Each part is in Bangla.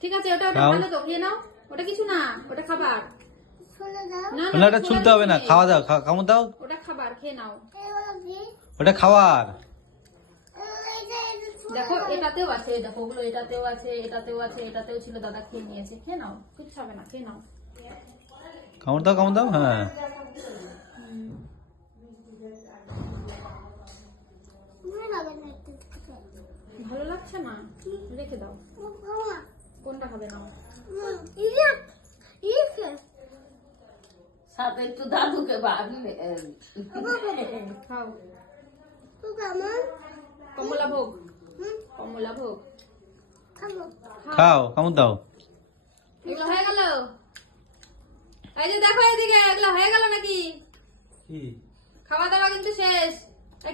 ঠিক আছে, ওটা ভালো তো, খেয়ে নাও। ওটা কিছু না, ওটা খাবার। না ওটা ছুলতে হবে না, খাওয়া দাও, খামো দাও। ওটা খাবার, খেয়ে নাও। ওটা খাওয়ার। দেখো এটাতেও আছে, দেখো ওগুলো এটাতেও আছে, এটাতেও আছে, এটাতেও ছিল, দাদা খেয়ে নিয়েছে। খেয়ে নাও, কিছু হবে না, খেয়ে নাও। খামো দাও, হ্যাঁ। ভালো লাগছে না, রেখে দাও। কোনটা খাবে নাও? সাথে একটু দাদুকে খাও। কমলা ভোগ, কমলা ভোগ খাও, খামো দাও। এগুলো হয়ে গেল? এই যে দেখো এদিকে, এগুলো হয়ে গেল নাকি? খাওয়া দাওয়া কিন্তু শেষ।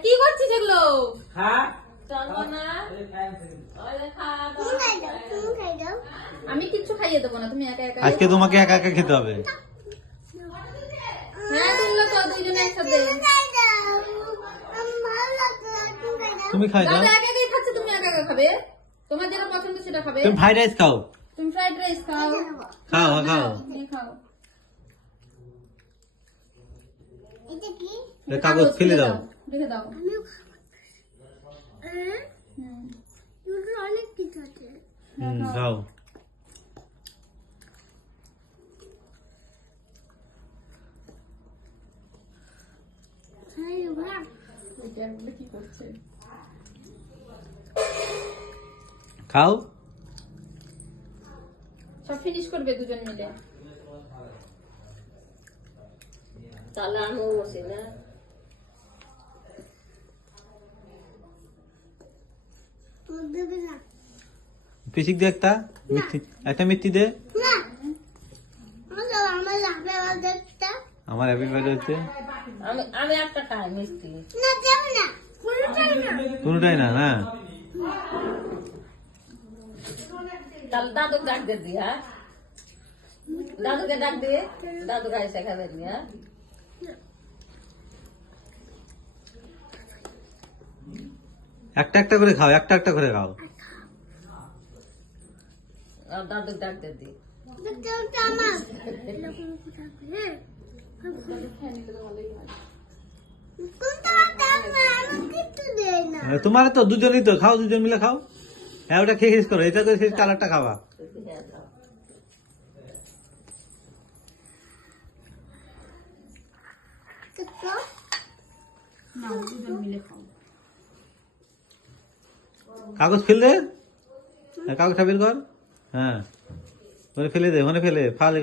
কি করছিস এগুলো? আমি কিচ্ছু খাইয়ে দেবো না, তুমি একা একা। আজকে তোমাকে একা একা খেতে হবে। হ্যাঁ তুললো তো দুইজনে একসাথে। তুমি খাই দাও। দাদা একা একাই খাচ্ছে, তুমি একা একা খাবে? তোমার যেটা পছন্দ সেটা খাবে। তুমি ফ্রাইড রাইস খাও। তুমি ফ্রাইড রাইস খাও। খাও। তুমি খাও। কাগজ ফেলে দাও। রেখে দাও। অনেক কিছু আছে। খাও। কি করছে? খাও। সব ফিনিশ করবে দুজন মিলে। তাহলে আমিও বসি না। পিসিক দে একটা মিষ্টি দে। আমার হ্যাপি বার্থডে হচ্ছে। আমি একটা খাই মিষ্টি। কোনটাই না, হ্যাঁ। তাহলে দাদুকে ডাক দে দি, হ্যাঁ দাদুকে ডাক দিয়ে দাদু গাড়ি শেখাবে নি। হ্যাঁ একটা করে খাও, একটা করে খাও। দাদুকে ডাক দে দি। তোমার তো দুজনই তো খাও, দুজন মিলে খাও। হ্যাঁ ওটা খেয়ে শেষ করো, এটা করে শেষ, কালারটা খাবা। কাগজ ফেল দে, কাগজটা বের কর। হ্যাঁ ওখানে ফেলে দে, ওখানে ফেলে ফাল।